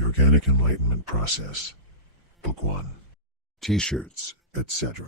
The Organic Enlightenment Process, Book 1. T-shirts, etc.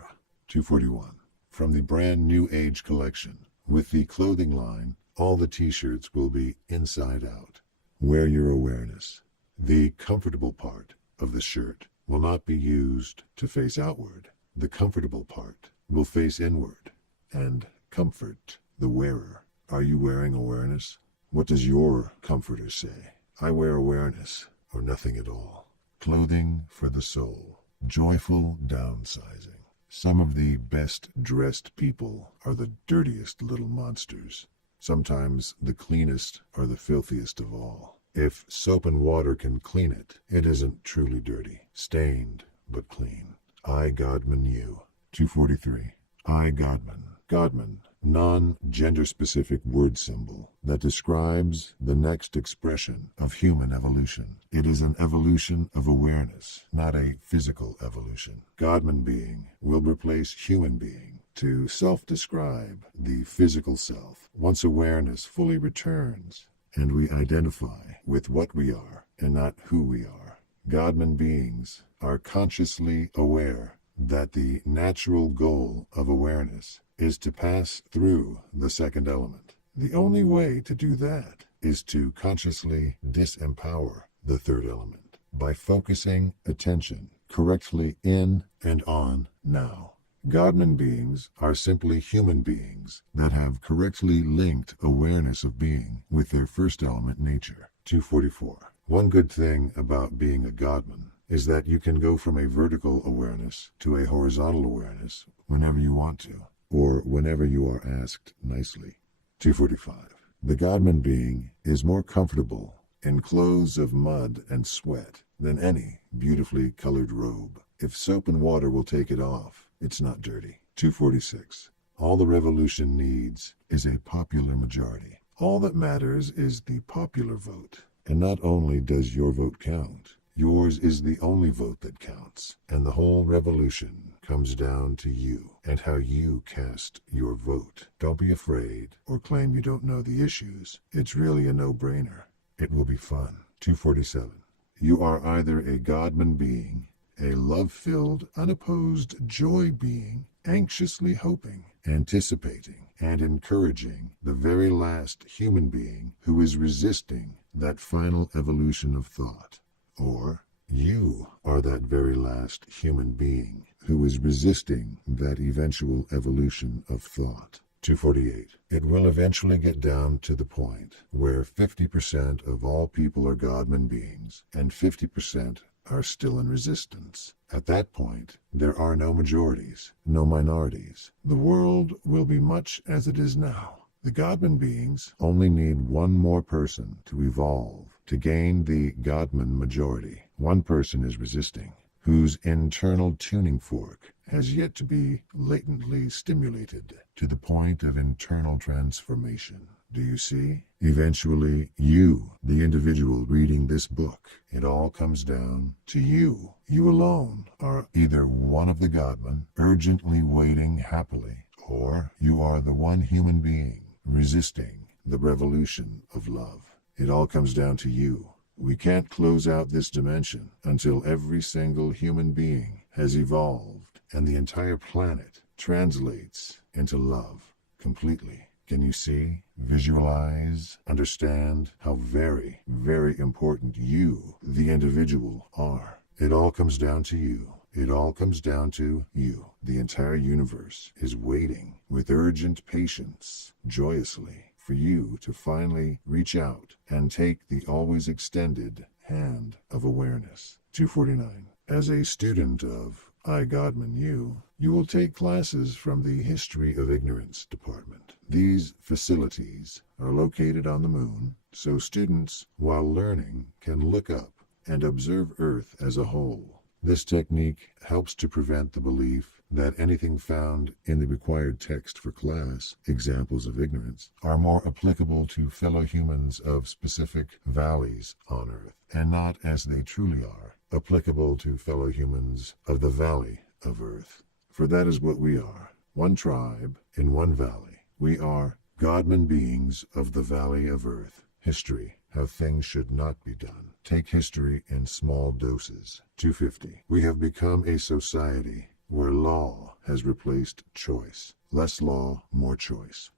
241. From the brand New Age collection. With the clothing line, all the t-shirts will be inside out. Wear your awareness. The comfortable part of the shirt will not be used to face outward. The comfortable part will face inward and comfort the wearer. Are you wearing awareness? What does your comforter say? I wear awareness or nothing at all. Clothing for the soul. Joyful downsizing. Some of the best dressed people are the dirtiest little monsters. Sometimes the cleanest are the filthiest of all. If soap and water can clean it, it isn't truly dirty, stained, but clean. I, Godman, you. 243. I, Godman. Godman, non-gender-specific word symbol that describes the next expression of human evolution. It is an evolution of awareness, not a physical evolution. Godman being will replace human being to self-describe the physical self once awareness fully returns and we identify with what we are and not who we are. Godman beings are consciously aware that the natural goal of awareness is to pass through the second element. The only way to do that is to consciously disempower the third element by focusing attention correctly in and on now. Godman beings are simply human beings that have correctly linked awareness of being with their first element nature. 244. One good thing about being a Godman is that you can go from a vertical awareness to a horizontal awareness whenever you want to, or whenever you are asked nicely. 245. The Godman being is more comfortable in clothes of mud and sweat than any beautifully colored robe. If soap and water will take it off, it's not dirty. 246. All the revolution needs is a popular majority. All that matters is the popular vote. And not only does your vote count, yours is the only vote that counts, and the whole revolution comes down to you and how you cast your vote. Don't be afraid or claim you don't know the issues. It's really a no-brainer. It will be fun. 247. You are either a Godman being, a love-filled, unopposed joy being, anxiously hoping, anticipating, and encouraging the very last human being who is resisting that final evolution of thought. Or you are that very last human being who is resisting that eventual evolution of thought. 248. It will eventually get down to the point where 50% of all people are Godman beings and 50% are still in resistance. At that point, there are no majorities, no minorities. The world will be much as it is now. The Godman beings only need one more person to evolve to gain the Godman majority. One person is resisting, whose internal tuning fork has yet to be latently stimulated to the point of internal transformation. Do you see? Eventually, you, the individual reading this book, it all comes down to you. You alone are either one of the Godmen, urgently waiting happily, or you are the one human being resisting the revolution of love. It all comes down to you. We can't close out this dimension until every single human being has evolved and the entire planet translates into love completely. Can you see, visualize, understand how very, very important you, the individual, are? It all comes down to you. It all comes down to you. The entire universe is waiting with urgent patience, joyously, for you to finally reach out and take the always extended hand of awareness. 249. As a student of I, Godman, you will take classes from the History of Ignorance department. These facilities are located on the moon, so students, while learning, can look up and observe Earth as a whole. This technique helps to prevent the belief that anything found in the required text for class, examples of ignorance, are more applicable to fellow humans of specific valleys on Earth, and not as they truly are, applicable to fellow humans of the valley of Earth. For that is what we are, one tribe in one valley. We are Godman beings of the valley of Earth. History how things should not be done. Take history in small doses. 250. We have become a society where law has replaced choice. Less law, more choice.